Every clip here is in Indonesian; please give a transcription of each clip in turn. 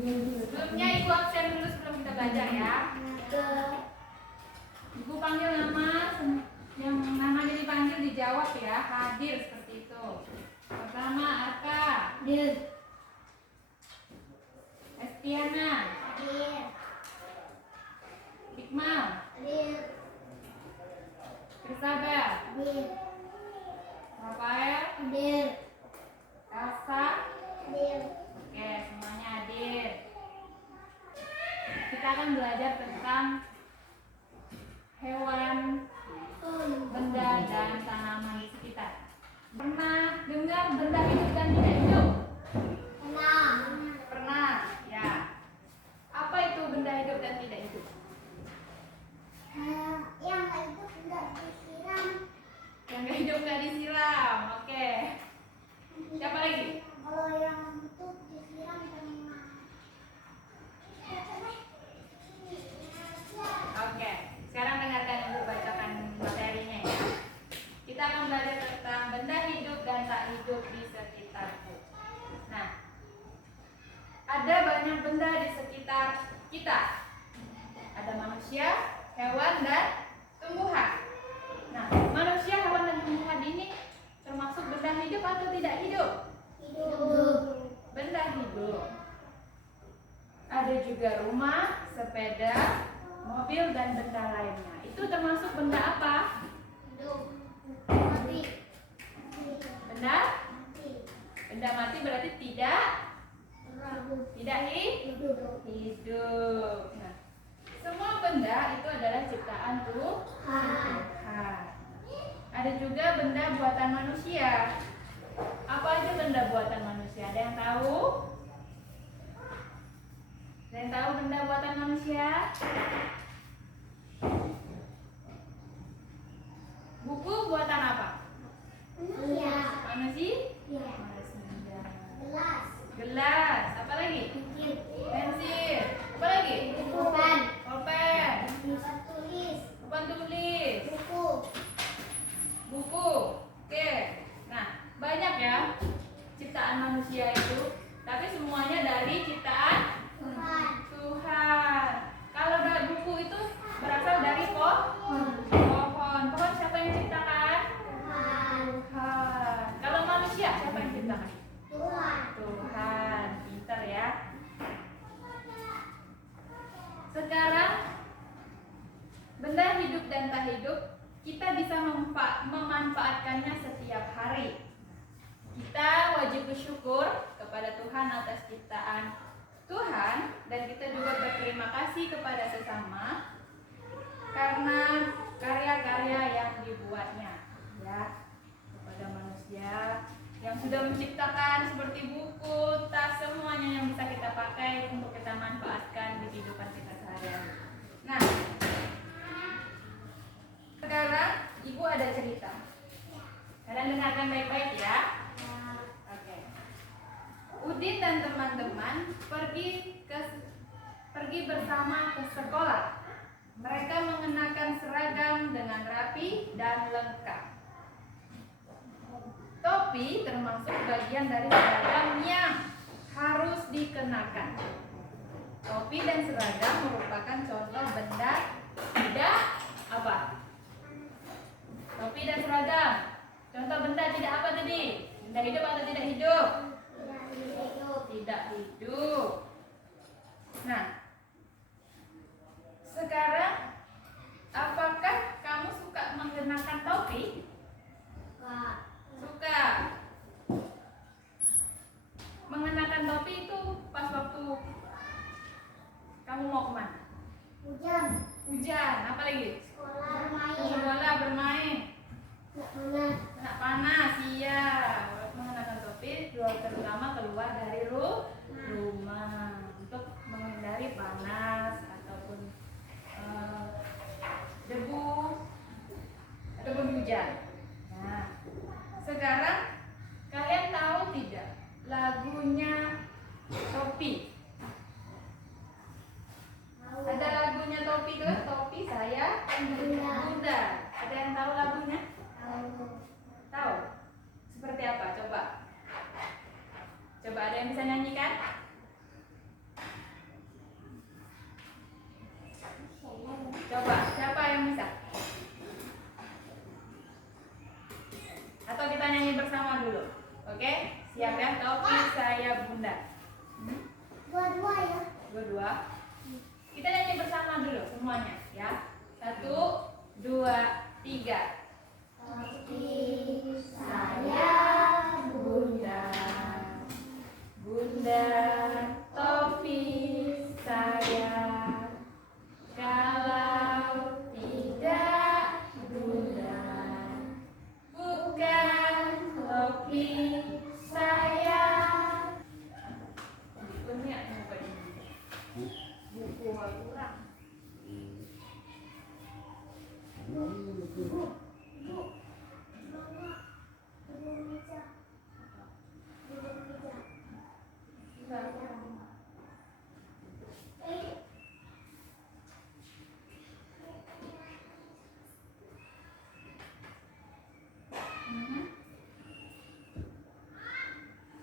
Sebelumnya Ibu absen dulu sebelum kita belajar ya. Ibu panggil nama, yang namanya dipanggil dijawab ya. Hadir seperti itu. Pertama Arka. Hadir. Estiana. Hadir. Iqmal. Hadir. Krisabel. Hadir. Rafael. Hadir. Elsa. Hadir. Oke, semuanya hadir. Kita akan belajar tentang hewan, benda, dan tanaman di sekitar. Pernah dengar benda hidup dan tidak hidup? Pernah. Pernah, ya. Apa itu benda hidup dan tidak hidup? Yang itu tidak disiram. Yang nggak hidup nggak disiram, oke. Siapa lagi? Kalau yang itu disiram pernah. Oke, sekarang dengarkan Ibu bacakan materinya ya. Kita akan belajar tentang benda hidup dan tak hidup di sekitarku. Nah, ada banyak benda di sekitar kita. Ada manusia, hewan, dan tumbuhan. Nah, manusia, hewan, dan tumbuhan ini termasuk benda hidup atau tidak hidup? Hidup. Benda hidup. Ada juga rumah, sepeda, mobil, dan benda lainnya. Itu termasuk benda apa? Hidup. Mati. Benda? Benda mati berarti tidak Hidup. hidup. Nah, semua benda itu adalah ciptaan Tuhan. Ada juga benda buatan manusia. Apa aja benda buatan manusia? Ada yang tahu? Ada yang tahu benda buatan manusia? Buku buatan apa? Iya. Manusia? Iya. Manusia. Gelas. Gelas. Apa lagi? Pensil. Apa lagi? Pulpen. Pulpen. Bisa tulis. Papan tulis. Buku. Buku. Oke. Nah, banyak ya ciptaan manusia itu, tapi semuanya dari ciptaan Tuhan. Tuhan. Kalau dari buku itu berasal dari pohon. Pohon siapa yang ciptakan? Tuhan. Tuhan. Kalau manusia siapa yang ciptakan? Tuhan. Tuhan. Pintar ya. Sekarang benda hidup dan tak hidup kita bisa memanfaatkannya setiap hari. Kita wajib bersyukur kepada Tuhan atas ciptaan Tuhan, dan kita juga berterima kasih kepada sesama karena karya-karya yang dibuatnya ya, kepada manusia yang sudah menciptakan seperti buku, tas, semuanya yang bisa kita pakai untuk kita manfaatkan di kehidupan kita sehari-hari. Nah, sekarang Ibu ada cerita. Kalian dengarkan baik-baik ya. Oke. Udin dan teman-teman pergi bersama ke sekolah. Mereka mengenakan seragam dengan rapi dan lengkap. Topi termasuk bagian dari seragam yang harus dikenakan. Topi dan seragam merupakan contoh benda tidak apa? Topi dan seragam. Contoh benda tidak apa tadi? Benda hidup atau tidak hidup? Tidak hidup. Nah, sekarang apakah kamu suka mengenakan topi? Suka. Mengenakan topi itu pas waktu kamu mau kemana? Hujan. Hujan. Apa lagi? Sekolah. Bermain. Sekolah, bermain. Panas. Kena panas, iya. Mengenakan topi terutama keluar dari rumah untuk menghindari panas ataupun debu ataupun hujan. Nah, sekarang kalian tahu tidak lagunya Topi? Ada lagunya Topi tuh, Topi saya Bunda. Ada yang tahu lagunya? Tahu? Seperti apa? Coba ada yang bisa topi saya bunda. Dua-dua ya. Dua-dua. Kita nyanyi bersama dulu semuanya ya. 1, 2, 3. Topi saya Bunda, bunda, topi saya. Kalau tidak bunda, bukan topi saya. Bukunya apa ini? Buku Al-Quran.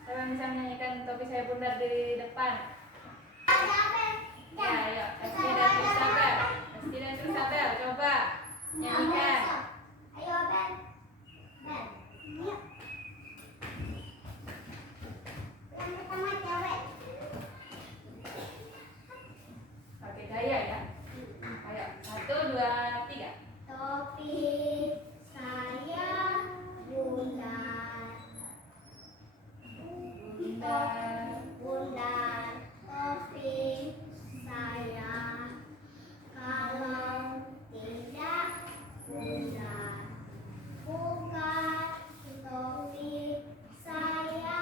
Siapa yang bisa menyanyikan topi saya bunda di depan? Ya, ayo. Esti dan Isabel. Esti dan Isabel, coba nyanyikan. Ayo Ben. Ben. Yuk. Yang pertama cewek. Pakai gaya ya. Ayo, 1, 2, 3. Topi saya bunda. Bunda, Bunda, topi saya. Kalau tidak bunda, bukan topi saya.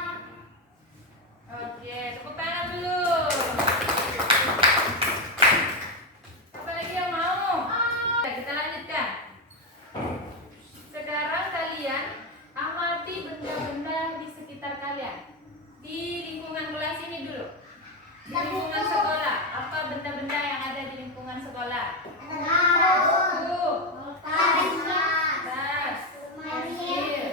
oke, tepuk tangan dulu. Apa lagi yang mau? Oke, kita lanjutkan. Sekarang kalian amati benda-benda di sekitar kalian. Di lingkungan kelas ini dulu. Di lingkungan sekolah. Apa benda-benda yang ada di lingkungan sekolah? Buku, tas, pensil.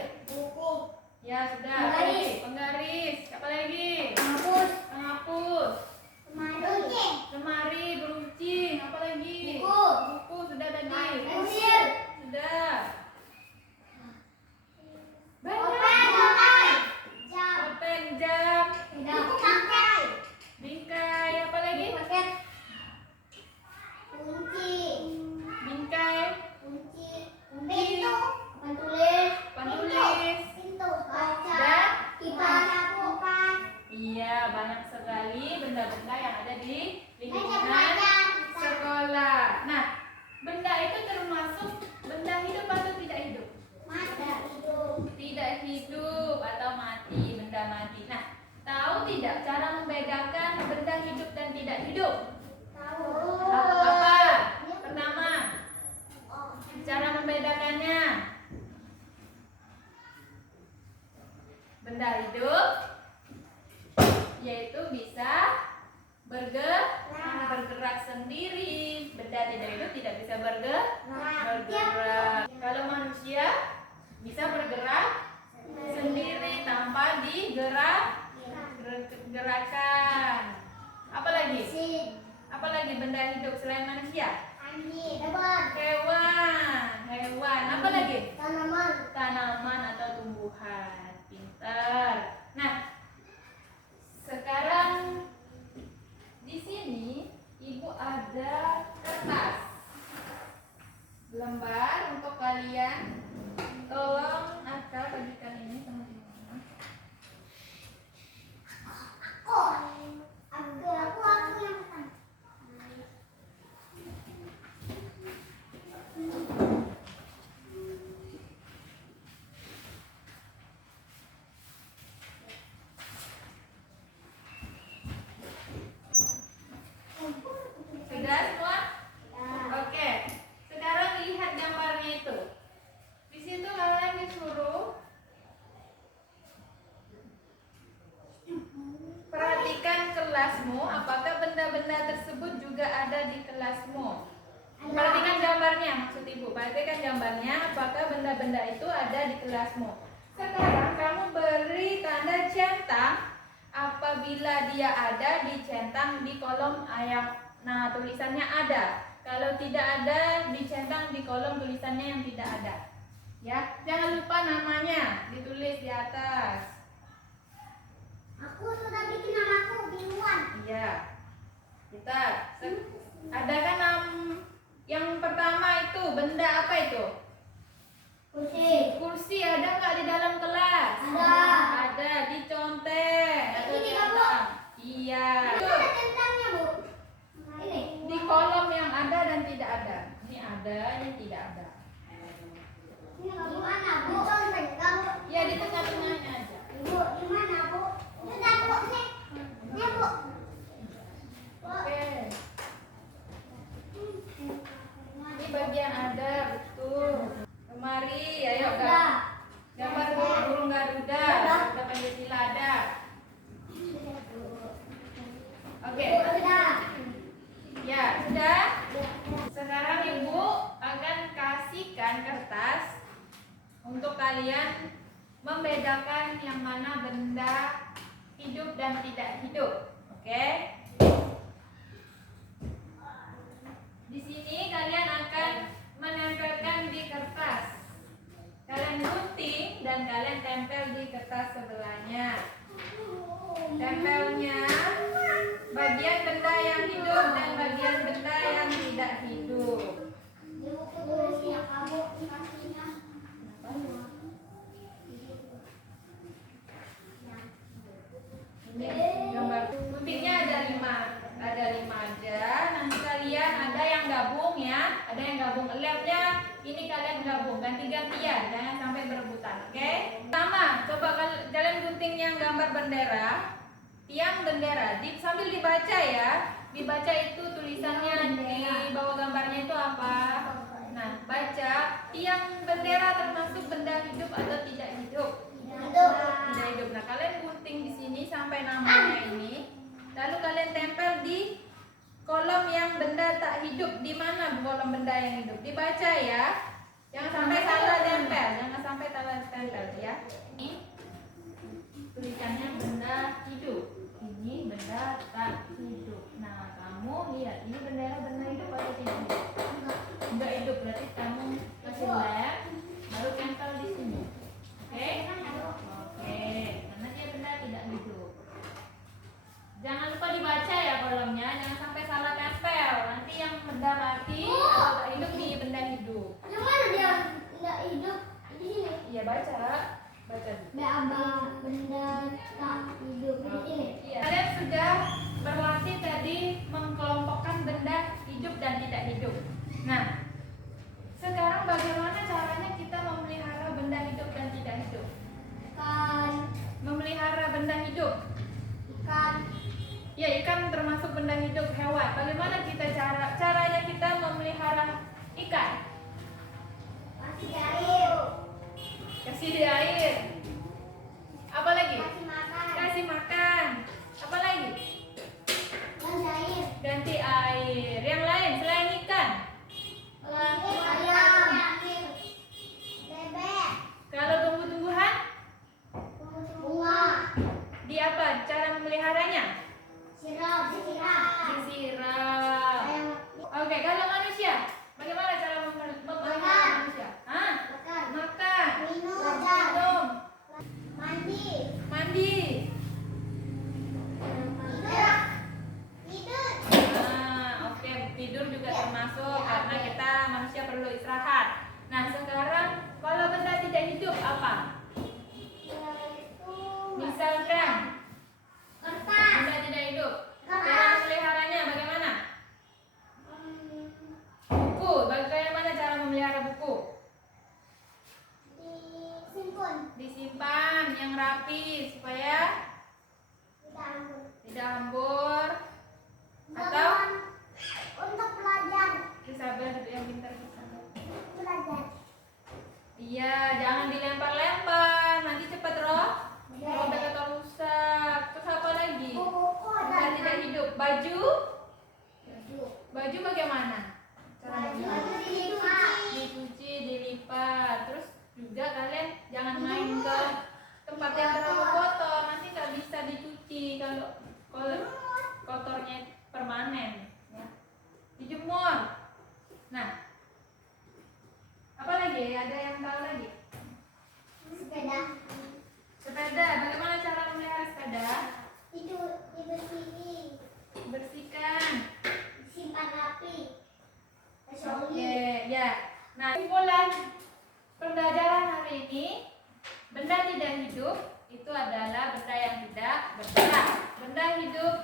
Ya sudah. Penggaris. Penggaris. Apa lagi? Penghapus. Penghapus. Lemari. Lemari, beruncing. Apa lagi? Buku. Buku sudah tadi. Pensil. Sudah. Open. Jam. Open, jam, Bingkai. bingkai. Apa lagi? Paket. Kunci. Bingkai, Kunci. Pintu. Papan tulis. papan tulis. Pintu. Kaca. Dan Kipas. Kipas. iya, banyak sekali benda-benda yang ada di Meja lingkungan belajar. sekolah. Nah, benda itu termasuk benda hidup atau tidak hidup? Mata hidup. Tidak hidup atau mati, benda mati. Nah, tahu tidak cara membedakan benda hidup dan tidak hidup? Tahu. Apa? Pertama, Oh. cara membedakannya. Benda hidup yaitu bisa bergerak sendiri. Benda tidak hidup tidak bisa bergerak. Kalau manusia bisa bergerak sendiri tanpa gerakan. Apa lagi? Apa lagi benda hidup selain manusia? Anjing. Hebat. Hewan. Apa lagi? Tanaman. Tanaman atau tumbuhan. Pintar. Nah, sekarang di sini ibu ada kertas lembar untuk kalian. Tolong Aka bagikan ini teman-teman. Aku yang pertama. Sudah semua? Ya. Oke. Sekarang lihat gambarnya itu. Di situ kalian disuruh perhatikan kelasmu, apakah benda-benda tersebut juga ada di kelasmu. Perhatikan gambarnya, maksud ibu. Perhatikan gambarnya, apakah benda-benda itu ada di kelasmu. Sekarang kamu beri tanda centang apabila dia ada, dicentang di kolom yang tulisannya ada. Kalau tidak ada, dicentang di kolom tulisannya yang tidak ada. Ya, jangan lupa namanya ditulis di atas. Aku sudah bikin namaku duluan. Iya. Ada kan yang pertama itu benda apa itu? Kursi. Kursi ada nggak di dalam kelas? Ada. Ada, dicontek. Atau Ini tidak, Bu. diletak. Iya. Itu ada centangnya, Bu. Ini. Di kolom yang ada dan tidak ada. Ini ada, ini tidak ada. Ini di mana, Bu? Contek kamu. Ya di tengah-tengahnya aja. Ibu, di mana, Bu? Sudah, Bu. Nih. Nih, Bu. Oke. Ini bagian ada, betul. Kemari, ayo gambar burung Garuda. Garuda Pancasila ada. Oke. Sudah. Ya, sudah. Sekarang Ibu akan kasihkan kertas untuk kalian membedakan yang mana benda hidup dan tidak hidup. Oke? Di sini kalian akan menempelkan di kertas. Kalian gunting dan kalian tempel di kertas sebelahnya. Tempelnya bagian benda yang hidup dan bagian benda yang tidak hidup. Ibu tulisnya kamu kasihnya. Ini gambar guntingnya ada lima aja. Nanti kalian ada yang gabung ya, ada yang gabung. Labnya ini kalian gabung ganti-gantian, jangan sampai berebutan. Oke? Pertama, coba kalian gunting yang gambar bendera, tiang bendera. Sambil dibaca ya, dibaca itu tulisannya di bawah gambarnya itu apa. Nah, baca tiang bendera termasuk benda hidup atau tidak hidup? Tidak hidup. Nah, kalian gunting di sini sampai namanya ini. Lalu kalian tempel di kolom yang benda tak hidup. Di mana kolom benda yang hidup? Dibaca ya. Jangan sampai salah tempel. Jangan sampai salah tempel ya. Ini tulisannya benda hidup. Ini benda tak hidup. Nah, kamu lihat ini bendera benda hidup atau tidak hidup? Enggak hidup, berarti kamu kasih lem, baru tempel di sini. Oke? Oke, karena dia benda tidak hidup. Jangan lupa dibaca ya kolomnya, jangan sampai salah tempel. Nanti yang benda mati atau tak hidup di benda hidup. Yang mana dia tidak hidup? Di sini. Iya, baca. Baca. Benda tak hidup di sini. Iya. Kalian sudah berlatih tadi mengkelompokkan benda hidup dan tidak hidup. Nah, sekarang bagaimana caranya kita memelihara benda hidup dan tidak hidup? Ikan. Memelihara benda hidup. Ikan. Ya, ikan termasuk benda hidup, hewan. Bagaimana caranya kita memelihara ikan? Kasih air. Kasih di air. Apa lagi? Kasih makan. Kasih makan. Apa lagi? Kasih air. Ganti air. Yang lain selain ikan? Ayam. Bebek. Kalau tumbuh-tumbuhan? Bunga. Di apa? Cara memeliharanya? Siram. Disiram. Oke, kalau manusia, bagaimana cara memelihara manusia? Hah? Makan. Minum. Mandi. Mandi. Tidur. Oke, tidur juga termasuk karena kita manusia perlu istirahat. Nah, sekarang kalau benda tidak hidup apa? Misalkan Kertas. benda tidak hidup. Cara memeliharanya bagaimana? Buku. Bagaimana cara memelihara buku? Disimpan. Disimpan yang rapi supaya tidak hambur. Atau untuk belajar. sabar yang pintar sabar. Belajar. Iya, jangan dilempar-lempar. Nanti cepat robek atau rusak. Terus apa lagi? Buku Benda dan tidak hidup. Baju. baju. Baju bagaimana? Baju Caranya? dilipat. Dicuci, dilipat. Terus juga kalian jangan main ke tempat yang terlalu kotor. Nanti nggak bisa dicuci kalau kotornya permanen. Ya. Dijemur. Nah, apa lagi? Ada yang tahu lagi? Sepeda. Sepeda. Bagaimana cara memelihara sepeda? Bersihkan. Simpan rapi. Oke, ya. Nah, kesimpulan pembelajaran hari ini, benda tidak hidup itu adalah benda yang tidak bergerak. Benda hidup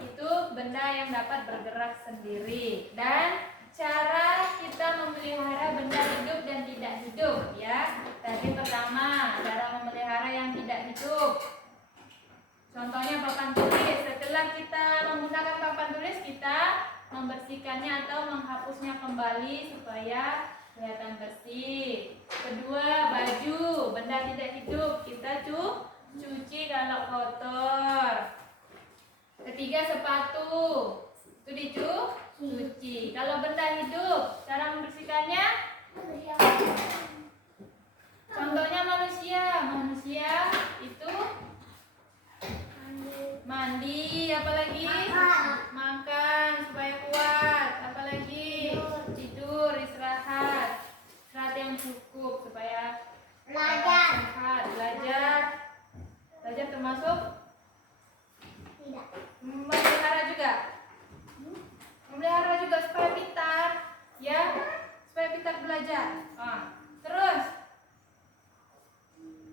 itu benda yang dapat bergerak sendiri. Dan cara kita memelihara benda hidup dan tidak hidup, ya. Tadi pertama, cara memelihara yang tidak hidup. Contohnya papan tulis. Setelah kita menggunakan papan tulis, kita membersihkannya atau menghapusnya kembali supaya kelihatan bersih. Kedua, baju, benda tidak hidup, kita cuci kalau kotor. Ketiga, sepatu, itu dicuci. Kalau benda hidup, cara membersihkannya, contohnya manusia itu mandi, apalagi makan supaya kuat, apalagi tidur, istirahat yang cukup supaya sehat. Belajar termasuk Tidak. memelihara juga supaya pintar, ya, supaya pintar belajar. Terus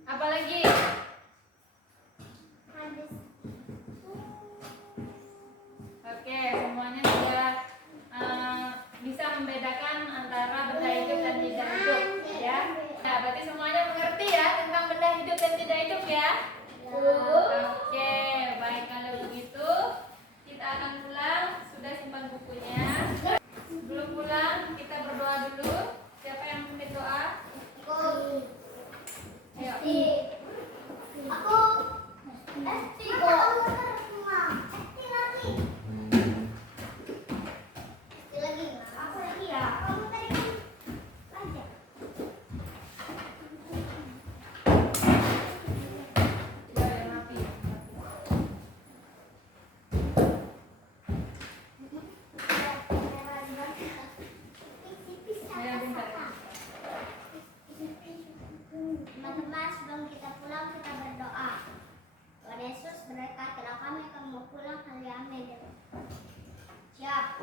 apalagi? Oke, semuanya sudah bisa membedakan antara benda hidup dan tidak hidup, ya. Nah, berarti semuanya mengerti ya tentang benda hidup dan tidak hidup, ya. Oke, baik, kalau begitu kita akan pulang. Sudah simpan bukunya. Sebelum pulang kita berdoa dulu. Siapa yang memimpin doa? Ayo. Aku lagi. Aku lagi ya. Kamu tadi kan belajar. Coba yang rapi. Ya, bentar. Teman-teman, sebelum kita pulang kita berdoa. Tuhan Yesus berkatilah kami, kamu pulang hari amin. Siap.